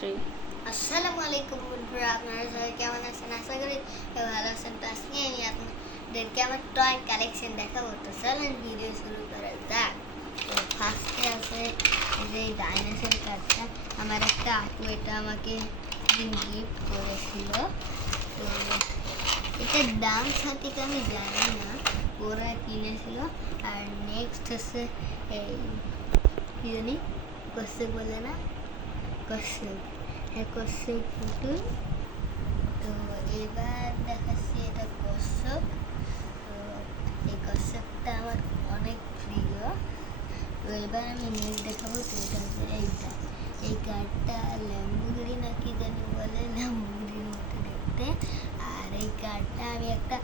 আসসালামু আলাইকুম বন্ধুরা, আপনারা সবাই কেমন আছেন? আশা করি ভালো আছেন। তো আজকে আমি আপনাদেরকে আমার টয় কালেকশন দেখাবো। তো চলেন ভিডিও শুরু করা যাক। তো ফার্স্টে আছে যে ডাইনোসর কার্ডটা। আমার একটা আপু এটা আমাকে গিফট করেছিল। তো এটার দাম সঠিক আমি জানি না, ওরা কিনেছিল। আর নেক্সট হচ্ছে এই কি জানি কশ্যপ বলে না, কশ্যপ, হ্যাঁ কশ্যপ পুতুল। তো এবার দেখাচ্ছি এটা কশ্যপ। তো এই কশ্যপটা আমার অনেক প্রিয়। তো এবার আমি নেক্সট দেখাবো। তো এটা হচ্ছে এইটা, এই কার্ডটা ল্যাম্বোর্গিনি না কি জানি বলে, ল্যাম্বোর্গিনির মতো দেখতে। আর এই কার্ডটা আমি একটা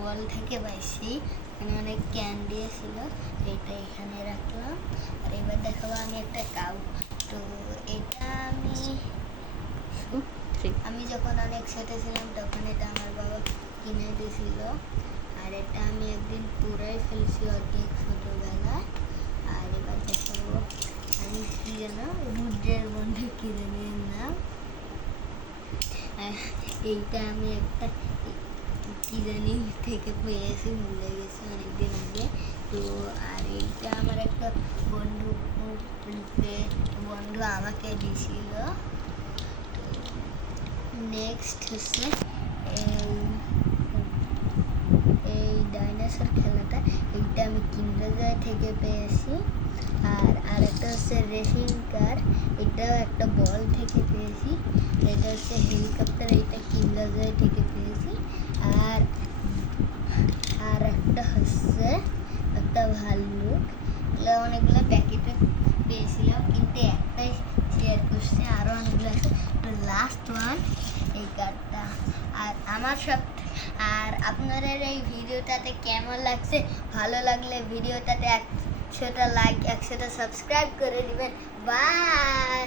বল থেকে পাইছি, এখানে অনেক ক্যান্ডি ছিল, এইটা এখানে রাখলাম। আর এবার দেখাবো আমি একটা কাউ। তো এটা আমি যখন অনেক ছোটো ছিলাম তখন এটা আমার বাবা কিনে দিয়েছিল। আর এটা আমি একদিন পুরাই ফেলছি অর্ধেক ছোটোবেলায়। আর এবার দেখাবো আমি কি যেন রুদ্রের বন্ধু কি জানি নাম। এইটা আমি একটা কি জানি থেকে পেয়েছি, ভুলে গেছি অনেকদিন আগে। তো আর এইটা আমার একটা বন্ধু আমাকে দিয়েছিল। নেক্সট হচ্ছে এই ডাইনোসর খেলাটা, এইটা আমি কিন্ডারজয় থেকে পেয়েছি। আর আরেকটা হচ্ছে রেসিং কার, এটাও একটা বল থেকে পেয়েছি। এটা হচ্ছে হেলিকপ্টার, এইটা কিন্ডারজয় থেকে পেয়েছি। আর আর একটা হচ্ছে একটা ভাল্লুক। এগুলো অনেকগুলো প্যাকেটে পেয়েছিলাম, কিন্তু একটাই শেয়ার করছি, আরও অনেকগুলো আছে। লাস্ট ওয়ান এই কার্ডটা। আর আর আপনাদের এই ভিডিওটাতে কেমন লাগছে? ভালো লাগলে ভিডিওটাতে 100টা লাইক, 100টা সাবস্ক্রাইব করে দিবেন। বাই।